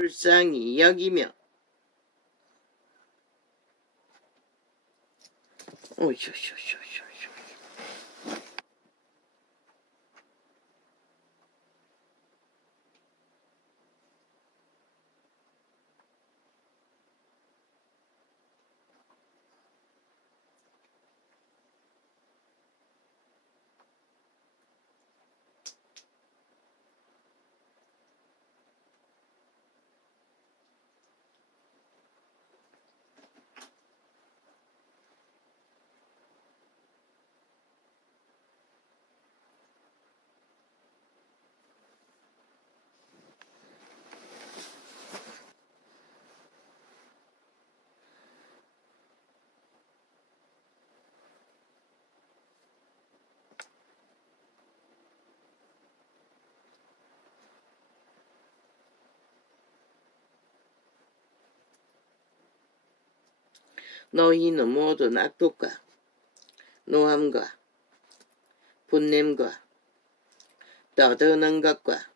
불쌍히 여기며 오쇼쇼쇼쇼쇼 너희는 모두 낙독과 노함과 분냄과 떠드는 것과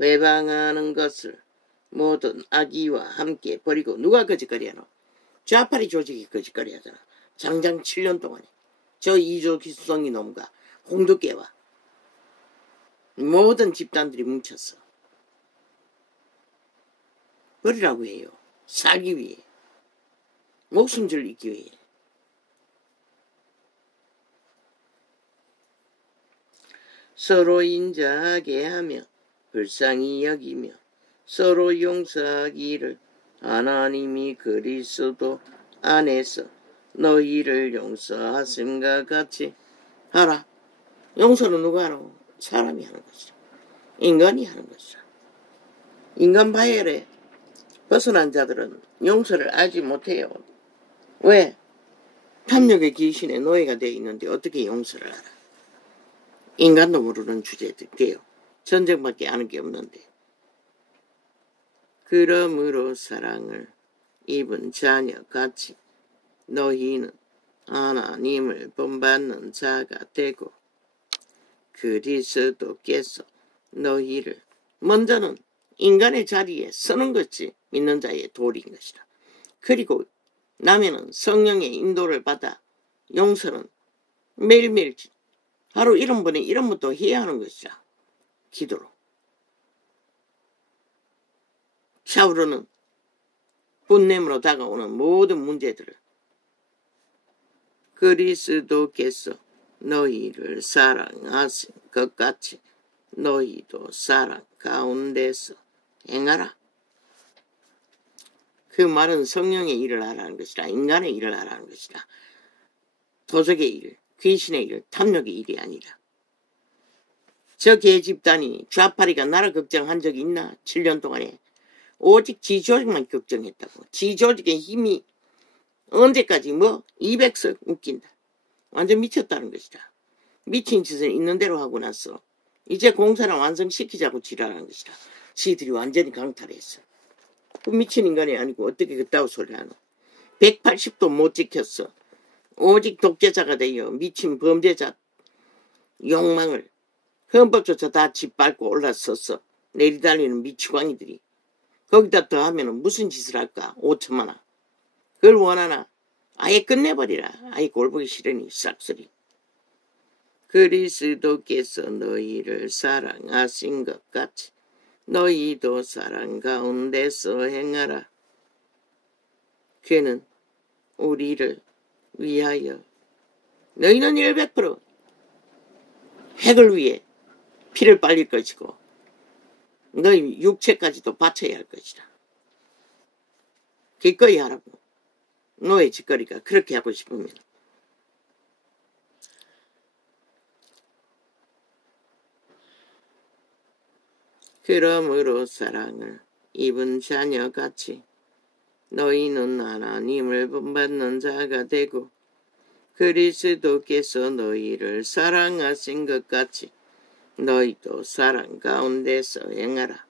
회방하는 것을 모든 악의와 함께 버리고 누가 거짓거리하노? 좌파리 조직이 거짓거리 하잖아. 장장 7년 동안에 저 이조기수성이 놈과 홍두깨와 모든 집단들이 뭉쳤어. 버리라고 해요. 살기 위해. 목숨줄 잊기 위해. 서로 인자하게 하며 불쌍히 여기며 서로 용서하기를 하나님이 그리스도 안에서 너희를 용서하심과 같이 하라. 용서는 누가 하노? 사람이 하는 것이라. 인간이 하는 것이라. 인간 바열에 벗어난 자들은 용서를 알지 못해요. 왜? 탐욕의 귀신의 노예가 되어 있는데 어떻게 용서를 알아? 인간도 모르는 주제들이에요. 전쟁밖에 아는 게 없는데. 그러므로 사랑을 입은 자녀같이 너희는 하나님을 본받는 자가 되고 그리스도께서 너희를 먼저는 인간의 자리에 서는 것이 믿는 자의 도리인 것이다. 그리고 나면은 성령의 인도를 받아 용서는 매일매일 하루 1번에 1번부터 해야 하는 것이다. 기도로. 차오르는 분냄으로 다가오는 모든 문제들을 그리스도께서 너희를 사랑하신 것 같이 너희도 사랑 가운데서 행하라. 그 말은 성령의 일을 하라는 것이라. 인간의 일을 하라는 것이라. 도적의 일, 귀신의 일, 탐욕의 일이 아니라. 저 개집단이 좌파리가 나라 걱정한 적이 있나? 7년 동안에. 오직 지 조직만 걱정했다고. 지 조직의 힘이 언제까지 200석 웃긴다. 완전 미쳤다는 것이다. 미친 짓을 있는 대로 하고 나서 이제 공사를 완성시키자고 지랄하는 것이다. 지들이 완전히 강탈했어. 그 미친 인간이 아니고 어떻게 그따위 소리를 하노. 180도 못 지켰어. 오직 독재자가 되어 미친 범죄자 욕망을 헌법조차 다 짓밟고 올라섰어. 내리달리는 미치광이들이. 거기다 더하면 무슨 짓을 할까? 5천만원. 그걸 원하나? 아예 끝내버리라. 아예 꼴보기 싫으니 싹소리. 그리스도께서 너희를 사랑하신 것 같이 너희도 사랑 가운데서 행하라. 그는 우리를 위하여 너희는 100% 핵을 위해 피를 빨릴 것이고 너희 육체까지도 바쳐야 할 것이다. 기꺼이 하라고. 너의 짓거리가 그렇게 하고 싶으면. 그러므로 사랑을 입은 자녀같이 너희는 하나님을 본받는 자가 되고 그리스도께서 너희를 사랑하신 것 같이 너희도 사랑 가운데서 행하라.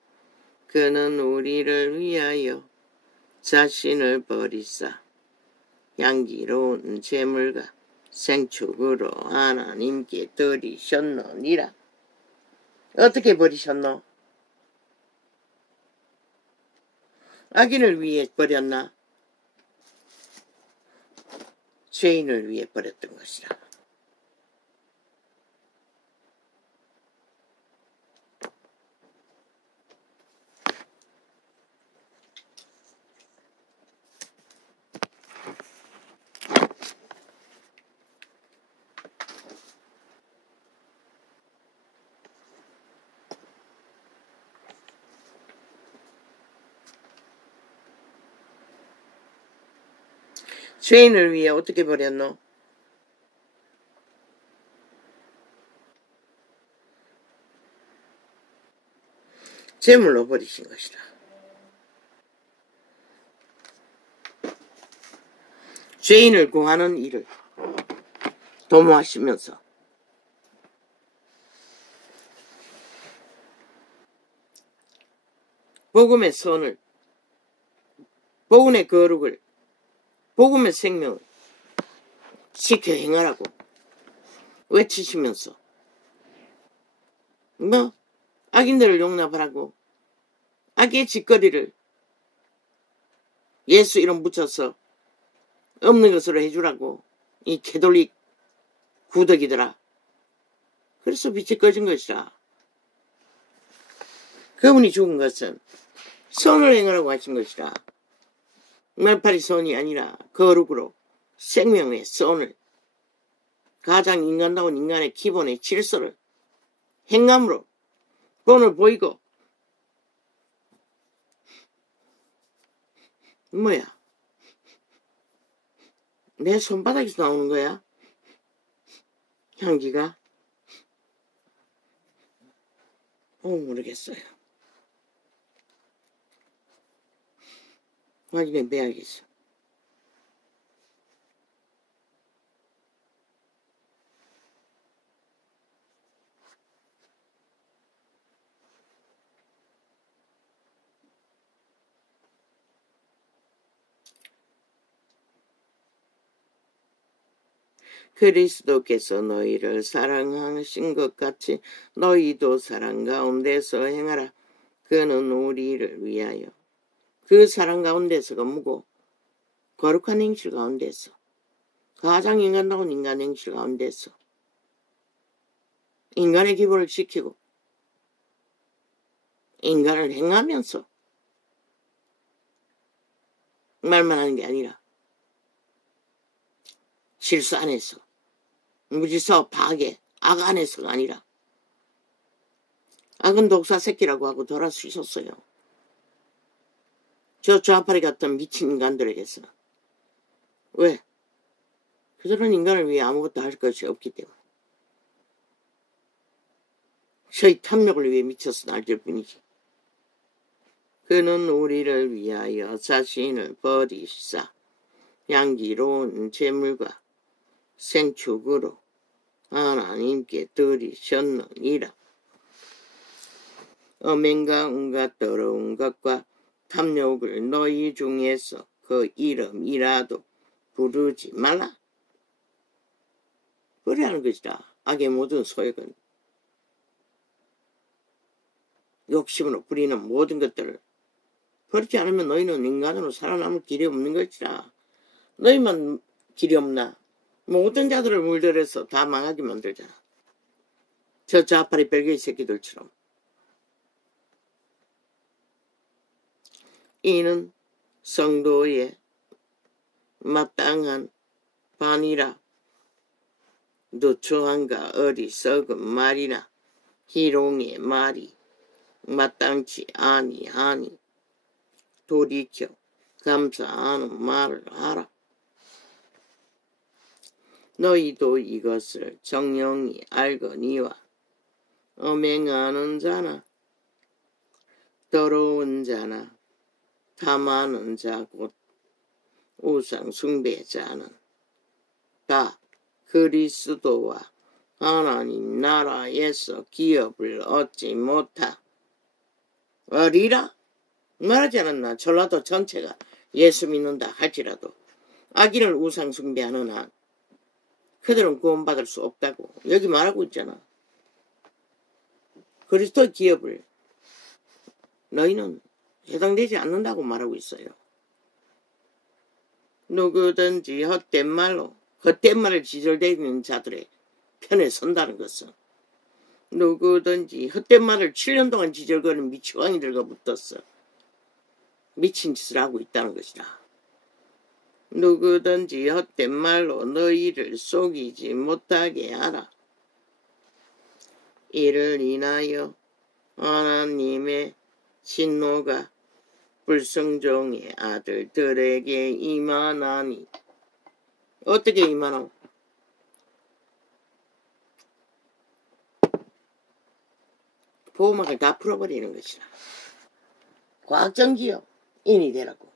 그는 우리를 위하여 자신을 버리사 향기로운 제물과 생축으로 하나님께 드리셨느니라. 어떻게 버리셨노? 악인을 위해 버렸나? 죄인을 위해 버렸던 것이라. 죄인을 위해 어떻게 버렸노? 제물로 버리신 것이라. 죄인을 구하는 일을 도모하시면서 복음의 선을, 복음의 거룩을, 복음의 생명을 지켜 행하라고 외치시면서 악인들을 용납하라고 악의 짓거리를 예수 이름 붙여서 없는 것으로 해주라고 이 캐톨릭 구덕이더라. 그래서 빛이 꺼진 것이라. 그분이 죽은 것은 선을 행하라고 하신 것이라. 말팔이 선이 아니라 거룩으로 생명의 선을, 가장 인간다운 인간의 기본의 질서를 행함으로 본을 보이고, 뭐야? 내 손바닥에서 나오는 거야? 향기가? 모르겠어요. 확인해 봐야겠어. 그리스도께서 너희를 사랑하신 것 같이 너희도 사랑 가운데서 행하라. 그는 우리를 위하여 그 사랑 가운데서가 뭐고? 거룩한 행실 가운데서, 가장 인간다운 인간 행실 가운데서 인간의 기본을 지키고 인간을 행하면서 말만 하는 게 아니라 질서 안에서, 무질서 파괴, 악 안에서가 아니라 악은 독사 새끼라고 하고 돌아서셨어요. 저 좌파리 같은 미친 인간들에게서. 왜? 그들은 인간을 위해 아무것도 할 것이 없기 때문에. 저희 탐욕을 위해 미쳐서 날뛸 뿐이지. 그는 우리를 위하여 자신을 버리시사 향기로운 제물과 생축으로 하나님께 드리셨느니라. 엄행과 온갖 더러운 것과 탐욕을 너희 중에서 그 이름이라도 부르지 말라. 버리라는 것이다. 악의 모든 소욕은 욕심으로 부리는 모든 것들을 버리지 않으면 너희는 인간으로 살아남을 길이 없는 것이라. 너희만 길이 없나? 모든 자들을 물들여서 다 망하게 만들잖아. 저 좌파리 별개의 새끼들처럼. 이는 성도의 마땅한 반이라. 누추함과 어리석은 말이나 희롱의 말이 마땅치 아니하니 돌이켜 감사하는 말을 하라. 너희도 이것을 정령이 알거니와 엄행하는 자나 더러운 자나 탐하는 자 곧 우상 숭배자는 다 그리스도와 하나님 나라에서 기업을 얻지 못하리라. 말하지 않았나? 전라도 전체가 예수 믿는다 할지라도 악인을 우상 숭배하는 한 그들은 구원받을 수 없다고 여기 말하고 있잖아. 그리스도의 기업을 너희는 해당되지 않는다고 말하고 있어요. 누구든지 헛된 말을 지절대는 자들의 편에 선다는 것은 누구든지 헛된 말을 7년 동안 지절거리는 미치광이들과 붙었어. 미친 짓을 하고 있다는 것이다. 누구든지 헛된 말로 너희를 속이지 못하게 하라. 이를 인하여 하나님의 진노가 불성종의 아들들에게 임하나니. 어떻게 임하노? 보호막을 다 풀어버리는 것이라. 과학정기요. 인이 되라고.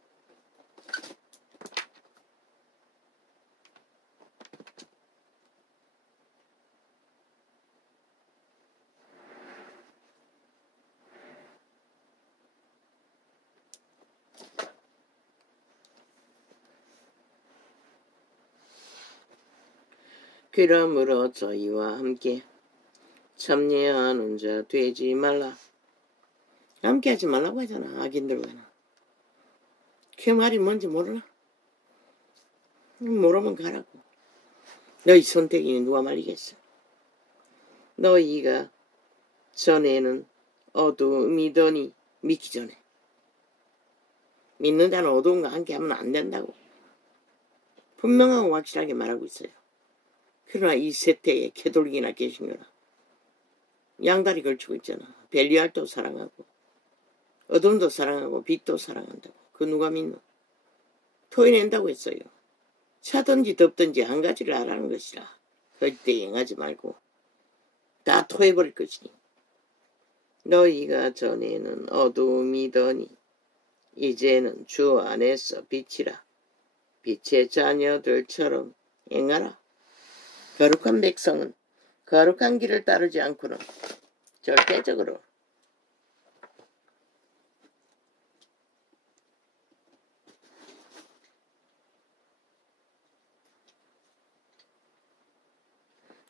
그러므로 저희와 함께 참여하는 자 되지 말라. 함께 하지 말라고 하잖아. 악인들과는. 그 말이 뭔지 몰라? 모르면 가라고. 너희 선택이 누가 말리겠어? 너희가 전에는 어두움이더니 믿기 전에. 믿는다는 어두움과 함께 하면 안 된다고. 분명하고 확실하게 말하고 있어요. 그러나 이 세태에 캐돌릭이나 계신거나 양다리 걸치고 있잖아. 벨리알도 사랑하고 어둠도 사랑하고 빛도 사랑한다고. 그 누가 믿노? 토해낸다고 했어요. 차든지 덥든지 한 가지를 하라는 것이라. 절대 행하지 말고 다 토해버릴 것이니. 너희가 전에는 어두움이더니 이제는 주 안에서 빛이라. 빛의 자녀들처럼 행하라. 거룩한 백성은 거룩한 길을 따르지 않고는 절대적으로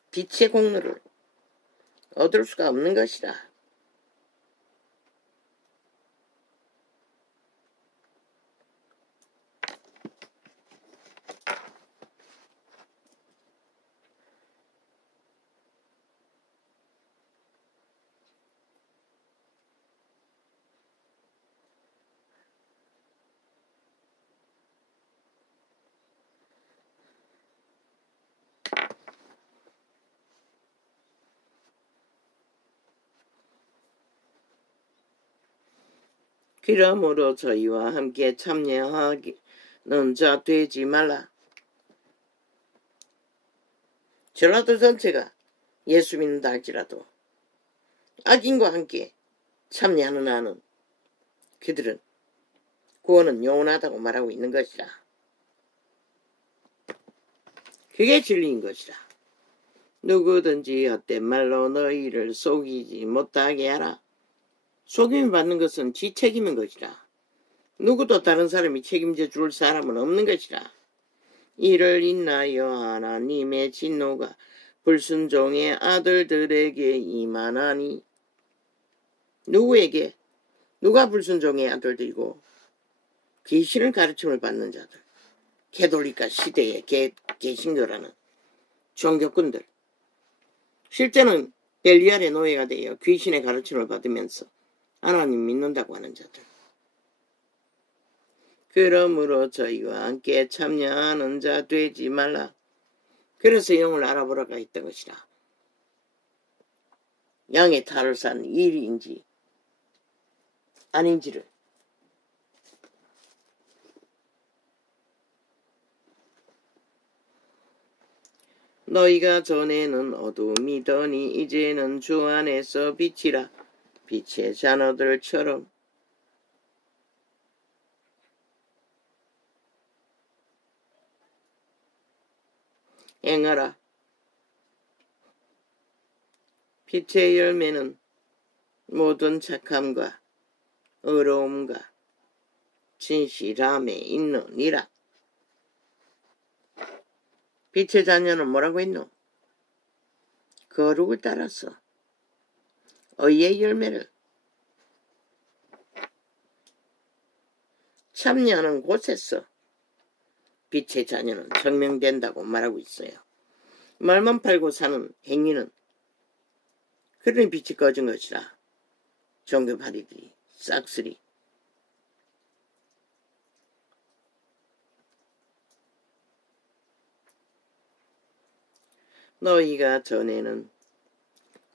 빛의 공로를 얻을 수가 없는 것이라. 그러므로 저희와 함께 참여하기는 자 되지 말라. 전라도 전체가 예수 믿는다 할지라도 악인과 함께 참여하는 한은 그들은 구원은 영원하다고 말하고 있는 것이라. 그게 진리인 것이라. 누구든지 헛된 말로 너희를 속이지 못하게 하라. 속임을 받는 것은 지 책임인 것이라. 누구도 다른 사람이 책임져 줄 사람은 없는 것이라. 이를 인하여 하나님의 진노가 불순종의 아들들에게 임하나니. 누구에게? 누가 불순종의 아들들이고? 귀신을 가르침을 받는 자들. 캐톨릭가 시대에 계신 거라는 종교꾼들. 실제는 벨리알의 노예가 되어 귀신의 가르침을 받으면서 하나님 믿는다고 하는 자들. 그러므로 저희와 함께 참여하는 자 되지 말라. 그래서 영을 알아보라가 있던 것이라. 양의 탈을 산 일인지 아닌지를. 너희가 전에는 어둠이더니 이제는 주 안에서 빛이라. 빛의 자녀들처럼 행하라. 빛의 열매는 모든 착함과 의로움과 진실함에 있느니라. 빛의 자녀는 뭐라고 했노? 거룩을 따라서 의의 열매를 참여하는 곳에서 빛의 자녀는 증명된다고 말하고 있어요. 말만 팔고 사는 행위는 그러니 빛이 꺼진 것이라. 종교파리들이 싹쓸이. 너희가 전에는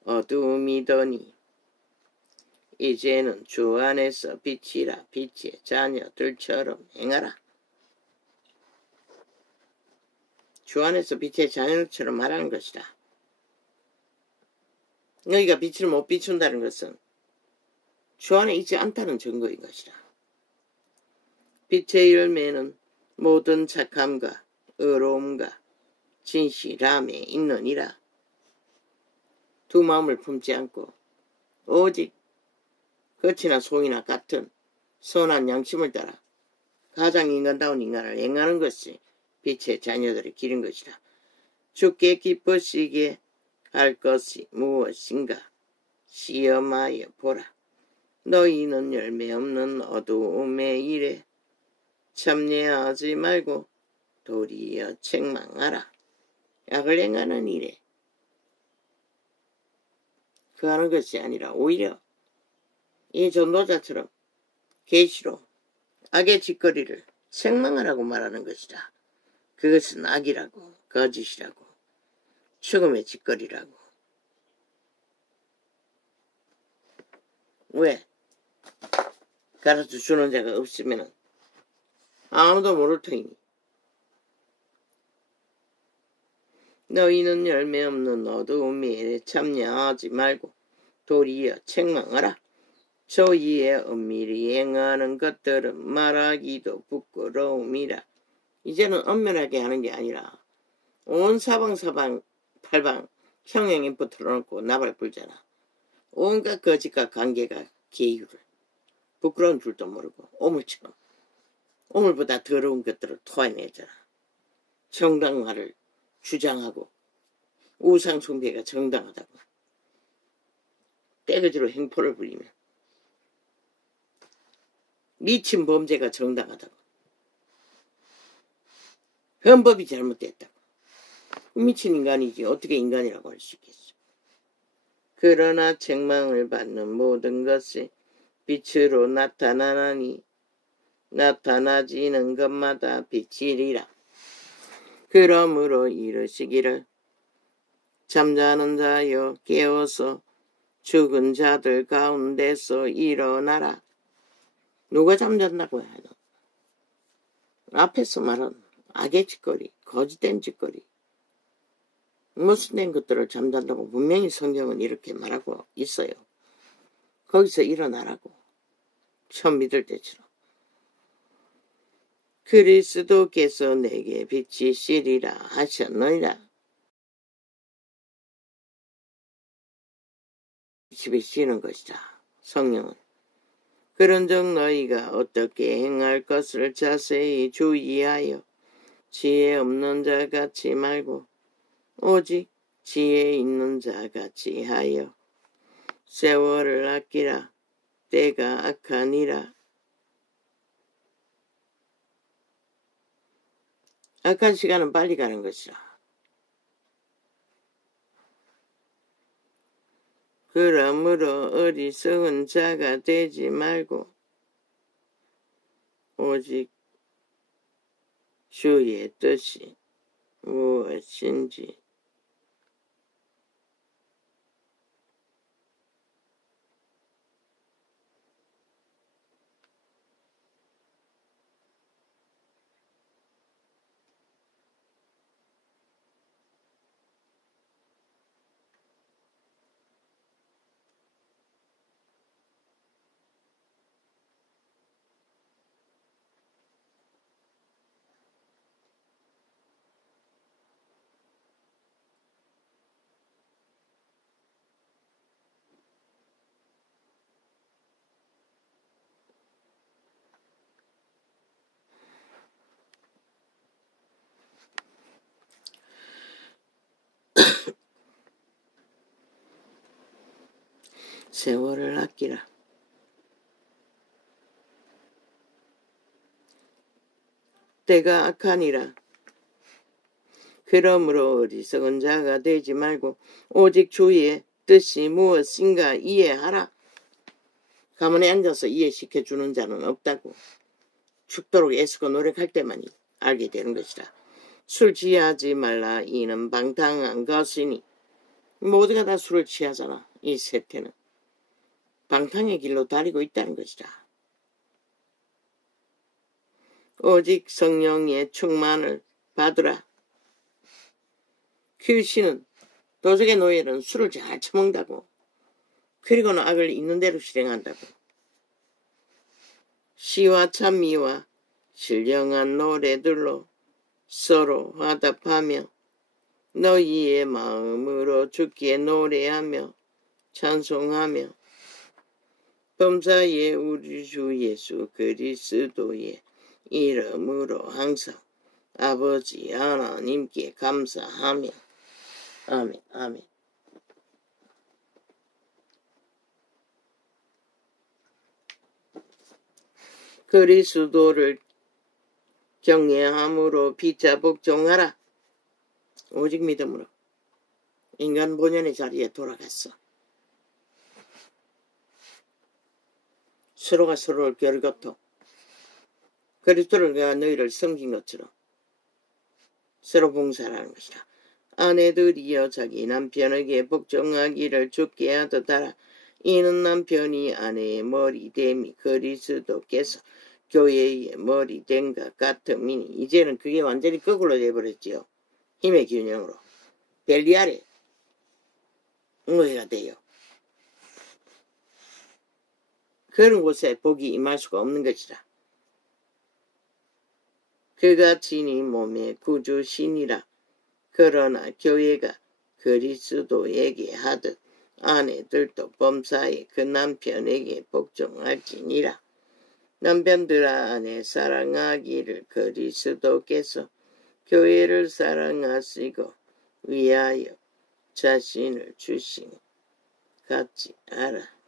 어두움이더니 이제는 주 안에서 빛이라. 빛의 자녀들처럼 행하라. 주 안에서 빛의 자녀들처럼 하라는 것이다. 너희가 빛을 못 비춘다는 것은 주 안에 있지 않다는 증거인 것이다. 빛의 열매는 모든 착함과 의로움과 진실함에 있느니라. 두 마음을 품지 않고 오직 겉이나 속이나 같은 선한 양심을 따라 가장 인간다운 인간을 행하는 것이 빛의 자녀들의 길인 것이다. 주께 기쁘시게 할 것이 무엇인가 시험하여 보라. 너희는 열매 없는 어두움의 일에 참여하지 말고 도리어 책망하라. 악을 행하는 일에 그하는 것이 아니라 오히려 이 전도자처럼 계시로 악의 짓거리를 책망하라고 말하는 것이다. 그것은 악이라고, 거짓이라고, 죽음의 짓거리라고. 왜? 가르쳐 주는 자가 없으면 아무도 모를 터이니. 너희는 열매 없는 어두움의 일에 참여하지 말고 도리어 책망하라. 저희의 엄밀히 행하는 것들은 말하기도 부끄러움이라. 이제는 엄밀하게 하는 게 아니라 온 사방사방 팔방 형형인포 틀어놓고 나발 불잖아. 온갖 거짓과 관계가 계율을 부끄러운 줄도 모르고 오물처럼 오물보다 더러운 것들을 토해내잖아. 정당화를 주장하고 우상숭배가 정당하다고 떼거지로 행포를 부리면 미친 범죄가 정당하다고 헌법이 잘못됐다고 미친 인간이지 어떻게 인간이라고 할 수 있겠어. 그러나 책망을 받는 모든 것이 빛으로 나타나나니 나타나지는 것마다 빛이리라. 그러므로 이르시기를 잠자는 자여 깨어서 죽은 자들 가운데서 일어나라. 누가 잠잔다고 해야 하나? 앞에서 말한 악의 짓거리, 거짓된 짓거리, 무슨된 것들을 잠잔다고 분명히 성경은 이렇게 말하고 있어요. 거기서 일어나라고. 처음 믿을 때처럼. 그리스도께서 내게 비치시리라 하셨느니라. 빛이 비치는 것이다. 성령은. 그런즉 너희가 어떻게 행할 것을 자세히 주의하여 지혜 없는 자 같이 말고 오직 지혜 있는 자 같이 하여 세월을 아끼라. 때가 악하니라. 악한 시간은 빨리 가는 것이라. 그러므로 어리석은 자가 되지 말고 오직 주의 뜻이 무엇인지 세월을 아끼라. 때가 악하니라. 그러므로 어리석은 자가 되지 말고 오직 주의 뜻이 무엇인가 이해하라. 가만히 앉아서 이해시켜주는 자는 없다고. 죽도록 애쓰고 노력할 때만 알게 되는 것이다. 술 취하지 말라. 이는 방탕한 것이니. 모두가 다 술을 취하잖아. 이 세태는. 방탕의 길로 다니고 있다는 것이다. 오직 성령의 충만을 받으라. 귀신은 도적의 노예는 술을 잘 처먹는다고. 그리고는 악을 있는 대로 실행한다고. 시와 찬미와 신령한 노래들로 서로 화답하며 너희의 마음으로 주께 노래하며 찬송하며 범사에 우리 주 예수 그리스도의 이름으로 항상 아버지 하나님께 감사하며 아멘 아멘. 그리스도를 경외함으로 피차 복종하라. 오직 믿음으로 인간 본연의 자리에 돌아갔어. 서로가 서로를 결것도 그리스도를 내가 너희를 섬긴 것처럼 서로 봉사하는 것이다. 아내들이여 자기 남편에게 복종하기를 주께 하듯하라. 이는 남편이 아내의 머리됨이 그리스도께서 교회의 머리된 것 같음이니. 이제는 그게 완전히 거꾸로 돼버렸지요. 힘의 균형으로. 벨리알의 응어가 돼요. 그런 곳에 복이 임할 수가 없는 것이다. 그가 친히 몸의 구주신이라. 그러나 교회가 그리스도에게 하듯 아내들도 범사에 그 남편에게 복종할지니라. 남편들아 아내 사랑하기를 그리스도께서 교회를 사랑하시고 위하여 자신을 주신 같이 하라.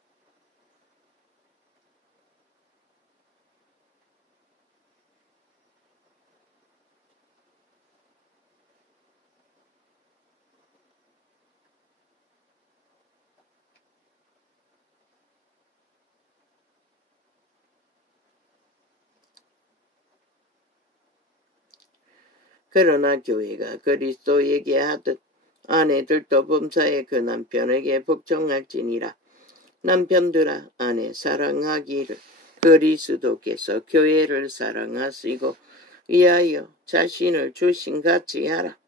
그러나 교회가 그리스도에게 하듯 아내들도 범사에 그 남편에게 복종할지니라. 남편들아 아내 사랑하기를 그리스도께서 교회를 사랑하시고 위하여 자신을 주신 같이 하라.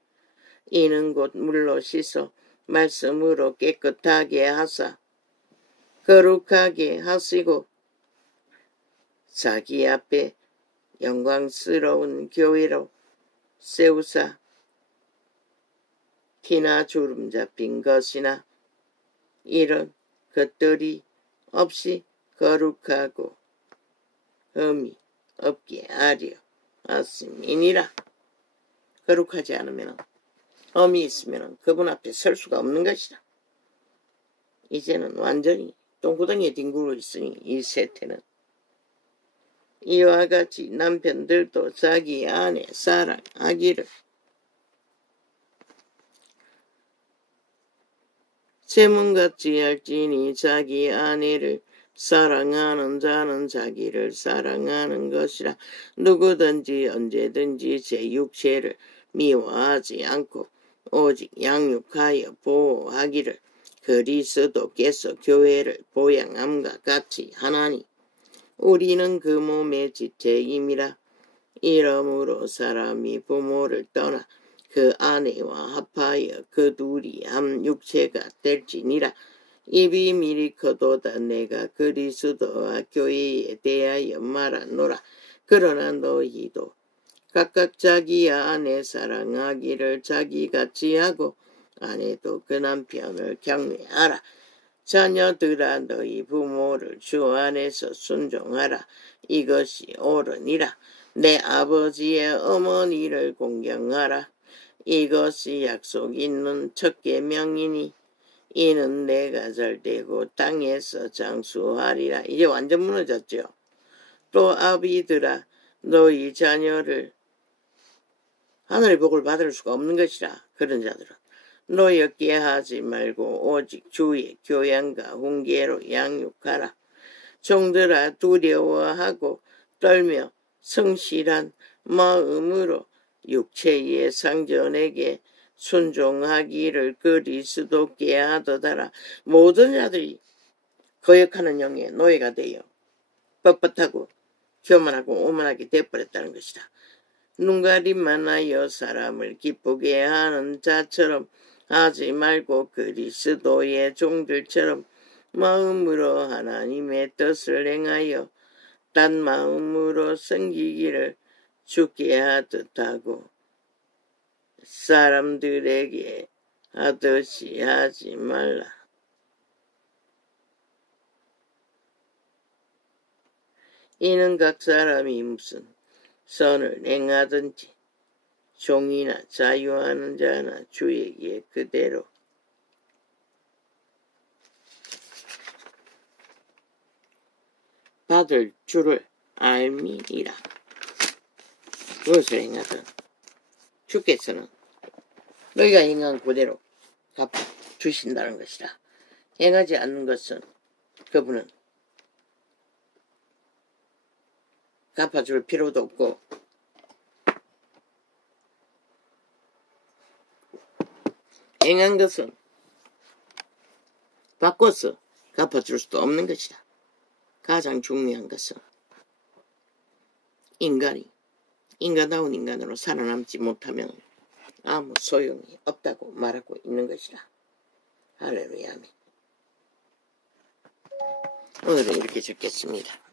이는 곧 물로 씻어 말씀으로 깨끗하게 하사 거룩하게 하시고 자기 앞에 영광스러운 교회로 세우사 키나 주름 잡힌 것이나 이런 것들이 없이 거룩하고 흠이 없게 하려 하심이니라. 거룩하지 않으면 흠이 있으면 그분 앞에 설 수가 없는 것이다. 이제는 완전히 똥구덩이에 뒹굴고 있으니 이 세태는. 이와 같이 남편들도 자기 아내 사랑하기를 세문같이 할지니 자기 아내를 사랑하는 자는 자기를 사랑하는 것이라. 누구든지 언제든지 제 육체를 미워하지 않고 오직 양육하여 보호하기를 그리스도께서 교회를 보양함과 같이 하나니. 우리는 그 몸의 지체임이라. 이러므로 사람이 부모를 떠나 그 아내와 합하여 그 둘이 한 육체가 될지니라. 이 비밀이 커도다 내가 그리스도와 교회에 대하여 말하노라. 그러나 너희도 각각 자기 아내 사랑하기를 자기같이 하고 아내도 그 남편을 경외하라. 자녀들아 너희 부모를 주 안에서 순종하라. 이것이 옳으니라. 내 아버지의 어머니를 공경하라. 이것이 약속 있는 첫 계명이니 이는 내가 잘되고 땅에서 장수하리라. 이제 완전 무너졌죠. 또 아비들아 너희 자녀를 하늘의 복을 받을 수가 없는 것이라. 그런 자들은 노엽게 하지 말고 오직 주의 교양과 훈계로 양육하라. 종들아 두려워하고 떨며 성실한 마음으로 육체의 상전에게 순종하기를 그리스도께 하도다라. 모든 자들이 거역하는 영의 노예가 되어 뻣뻣하고 교만하고 오만하게 되어버렸다는 것이다. 눈가림만 하여 사람을 기쁘게 하는 자처럼 하지 말고 그리스도의 종들처럼 마음으로 하나님의 뜻을 행하여 딴 마음으로 섬기기를 주께 하듯 하고 사람들에게 하듯이 하지 말라. 이는 각 사람이 무슨 선을 행하든지 종이나 자유하는 자나 주에게 그대로 받을 줄을 알미니라. 무엇을 행하든 주께서는 너희가 행한 그대로 갚아주신다는 것이라. 행하지 않는 것은 그분은 갚아줄 필요도 없고 행한 것은 바꿔서 갚아줄 수도 없는 것이다. 가장 중요한 것은 인간이 인간다운 인간으로 살아남지 못하면 아무 소용이 없다고 말하고 있는 것이다. 할렐루야. 오늘은 이렇게 적겠습니다.